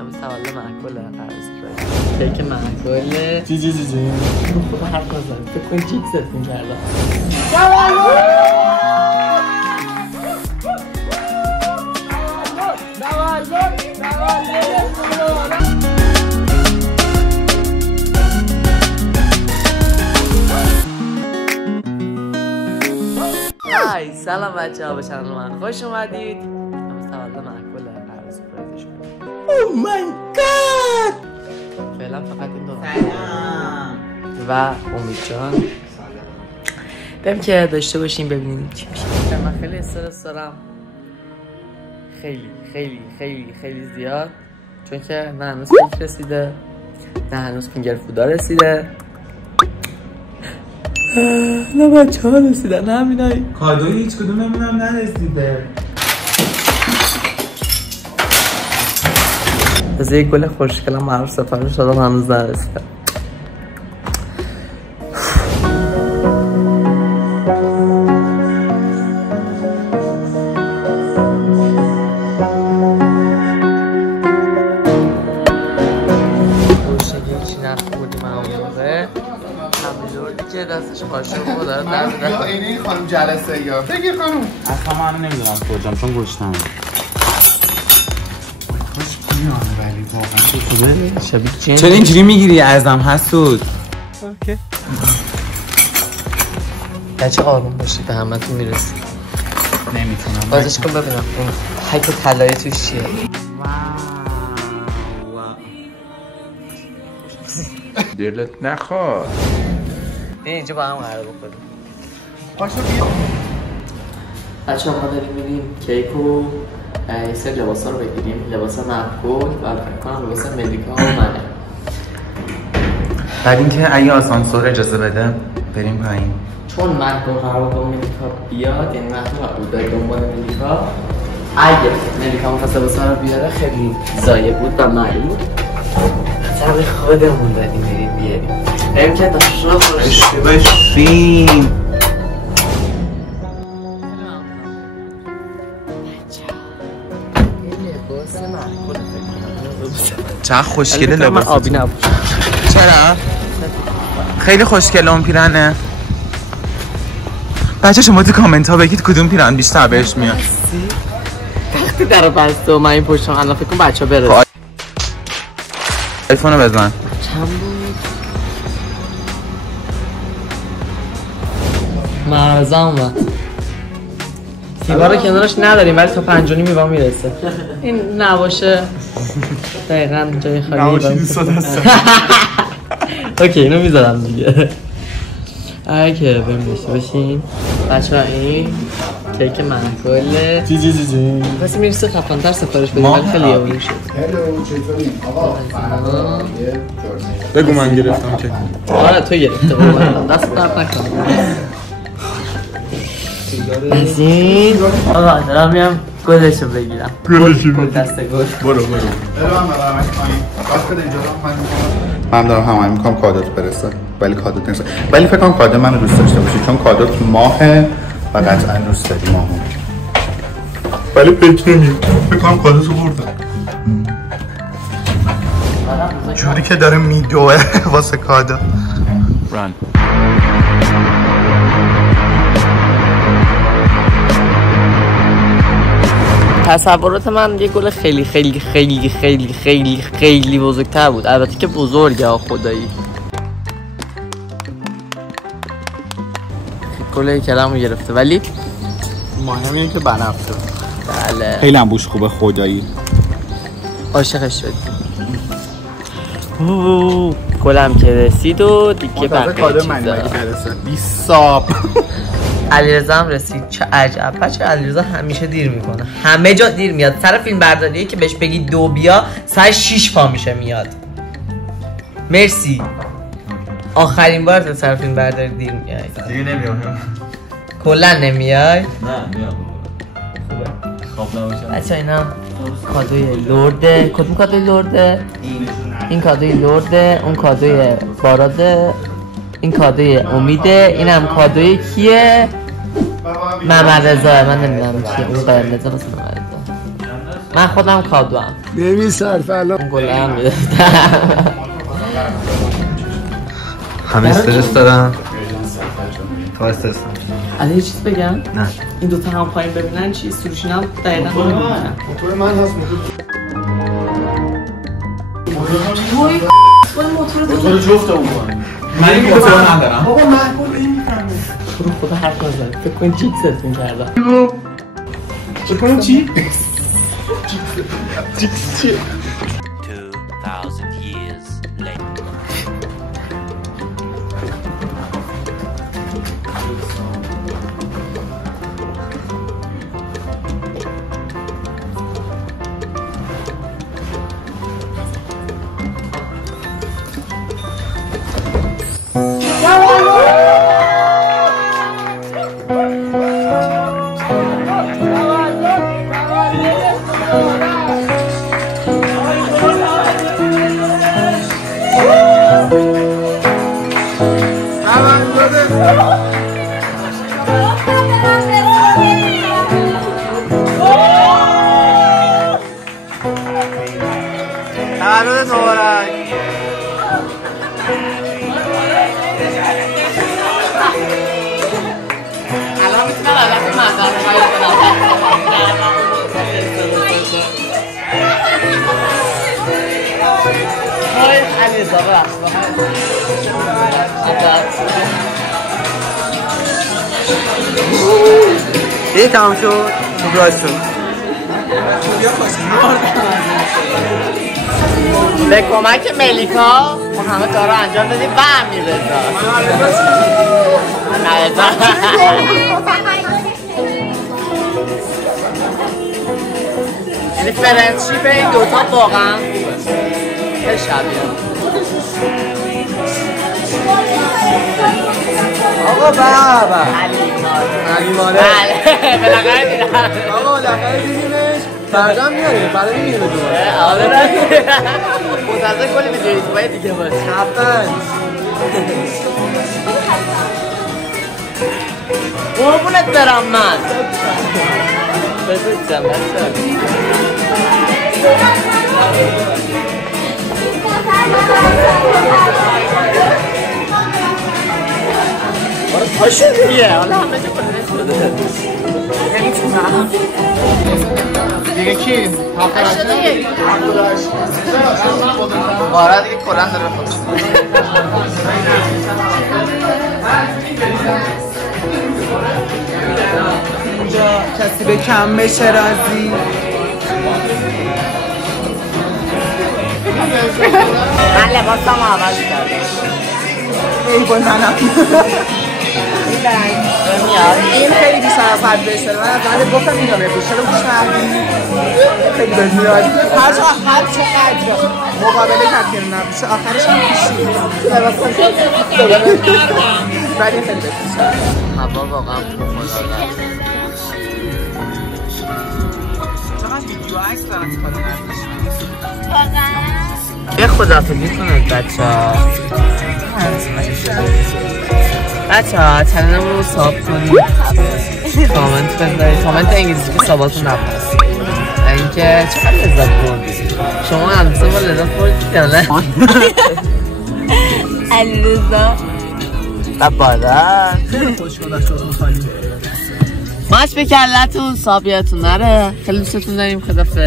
امروز تولد معقوله قرار کیک معقوله جی خب هر کار دارم فکر کن چیکستون کردم های سلام بچه ها به چنل من خوش اومدید. امروز تولد معقوله قرار سورپرایزش کنم. او مای گاد. فعلا فقط این دو سلام و امید جان بریم که داشته باشیم ببینیم چی میشه. من خیلی استرس دارم، خیلی زیاد، چون که نه هنوز کیک رسیده، نه هنوز فینگر فودا رسیده، نه بچه ها رسیدن، نه همینایی کادوی هیچ کدوممون نرسیده. از یک گل خوشگلم معروف سفارش دادم هنوز نرسیده. که دستش قاشق بود داره درد این خانم جلسه یا بگیر خانم اصلا من نمیدونم کجام چون گشتم. خوش بیان ولی واقعا شبیه جن. چرا اینجوری میگیری ازم حسود؟ اوکی بچه آروم باشید به همتون میرسید. نمیتونم بازش کن ببینم اون حک طلایی توش چیه. دلت نخواد بیا اینجا با هم قرار بکنیم. پاشو بیا بچه ما داریم میریم کیک و یه سری لباس ها رو بگیریم، لباس معقول و فکر کنم لباس ملیکا و منه. بعد اینکه اگه آسانسور اجازه بده بریم پایین، چون محبوب قرار با ملیکا بیاد، یعنی محبوب قرار داره دنبال ملیکا، اگه ملیکا مخواست لباس رو بیاره خیلی ضایع بود و معلوم طبع خودمون داریم بریم بیاریم. بریم که داشت رو خورشتی باشیم. چقدر خوشگله لباس آبی نبود. چرا؟ خیلی خوشگله اون پیرنه. بچه شما تو کامنت ها بگید کدوم پیرن بیشتر بهش میاد. وقتی در بسته و من این پشتم الان فکر کنم بچه ها برسه. آیفون رو بزن. چند بود؟ مرزم اومد. سیگار رو کنارش نداریم ولی تا 5:30 میوام میرسه. این نباشه دقیقا جای خالی نباشی دوست دستم. اوکی اینو میذارم دیگه. اگه که بریم داشته باشیم بچه ها این کیک معقوله. جی پس میرسه خفن‌تر سفارش بدیم ولی خیلی یهویی شد. هلو چطوری؟ آقا بگو من گرفتم که آره تو گرفته قربان دست درد نکنه. از این آقا دارم میام گلشو بگیرم. گل دست گل. برو من دارم همه میکنم کادوت برسه ولی کادوت نرسه، ولی فکر کنم کادو منو دوست داشته باشی چون کادوت ماهه و قطعا دوست داری ماهو، ولی فکر نمیم فکر کنم کادوتو بردم جوری که داره میدوه واسه کادو. ران تصورات من یه گل خیلی بزرگتر بود. البته که بزرگه خدایی. گل کلامو گرفته ولی مهم اینه که بنفشه. بله خیلی هم بوش خوبه خدایی. عاشقش شدی. گلم که رسید و دیگه بقیه چیزا بیساب علیرضا هم رسید. چه عجب بچه علیرضا همیشه دیر میکنه، همه جا دیر میاد. سر فیلم برداریه که بهش بگی 2 بیا سر 6 پا میشه میاد. مرسی آخرین بار سر فیلم برداری دیر میای دیگه نمیام. کلا نمیای؟ نه میام. خوبه خواب نباشم. بچه اینا کادوی لرده. کدوم کادوی لرده؟ این کادوی لرده، اون کادوی باراده، این کادوی امیده، این هم کادوی کیه؟ محمد رضا. من نمیدونم چیه اون فرنده مثل محمد رضا. من خودم کادوام نمی‌صرف الان اون گله هم میدادم همه استرس دارن تو استرس الان یه چیز بگم؟ نه این دوتا هم پایین ببینن چی؟ سروشین هم دقیقا ببینن موتور من هست موتور جفت اون من این موتور ندارم بابا محبوب این میفهمه تو رو خدا حرف نزن فکر کن جیکستون کردم فکر کنم چی؟ جیکس چیه؟ 2000 years later. تولد مبارک الان میتونم علت مدرم های علیزا این تمام شد خوب راست شد به کمک ملیکا ما همه کار رو انجام دادیم و امیررضا یعنی فرندشیپ این دوتا واقعا خیلی شبیه آقا بابا علی ماله بله بالاخره دیدم آقا بالاخره دیدیمش فردا میاریم فردا میگیره دوباره آره منتظر کلی ویدیو یوتیوب دیگه باش خفن قربونت برم من بزرگم بچه پاشو دیگه حالا همه جا کنه نمیتونم دیگه کی؟ بارا دیگه کلن داره خودش اینجا کسی به کم بشه رازی من لباسم عوض کردم ای بای منم این خیلی بی شرفت بشه من از من گفتم اینجا بپوش چرا گوش ندی خیلی بد میاد هر چقدر مقابله کرد که نپوشه آخرش هم پیشی ولی خیلی بپوشه هوا واقعا خوشحاله یه خدافزی کنید بچه ها چنلمون رو ساب کنید کامنت بذارید کامنت انگلیسی که ساباتون نپرسید اینکه چقدر لذت بردید شما همسه با لذت بردید یا نه علیرضا و بادر خیلی خوش گذشت خالی ماش به کلتون سابیتون نره خیلی دوستتون داریم خدافظ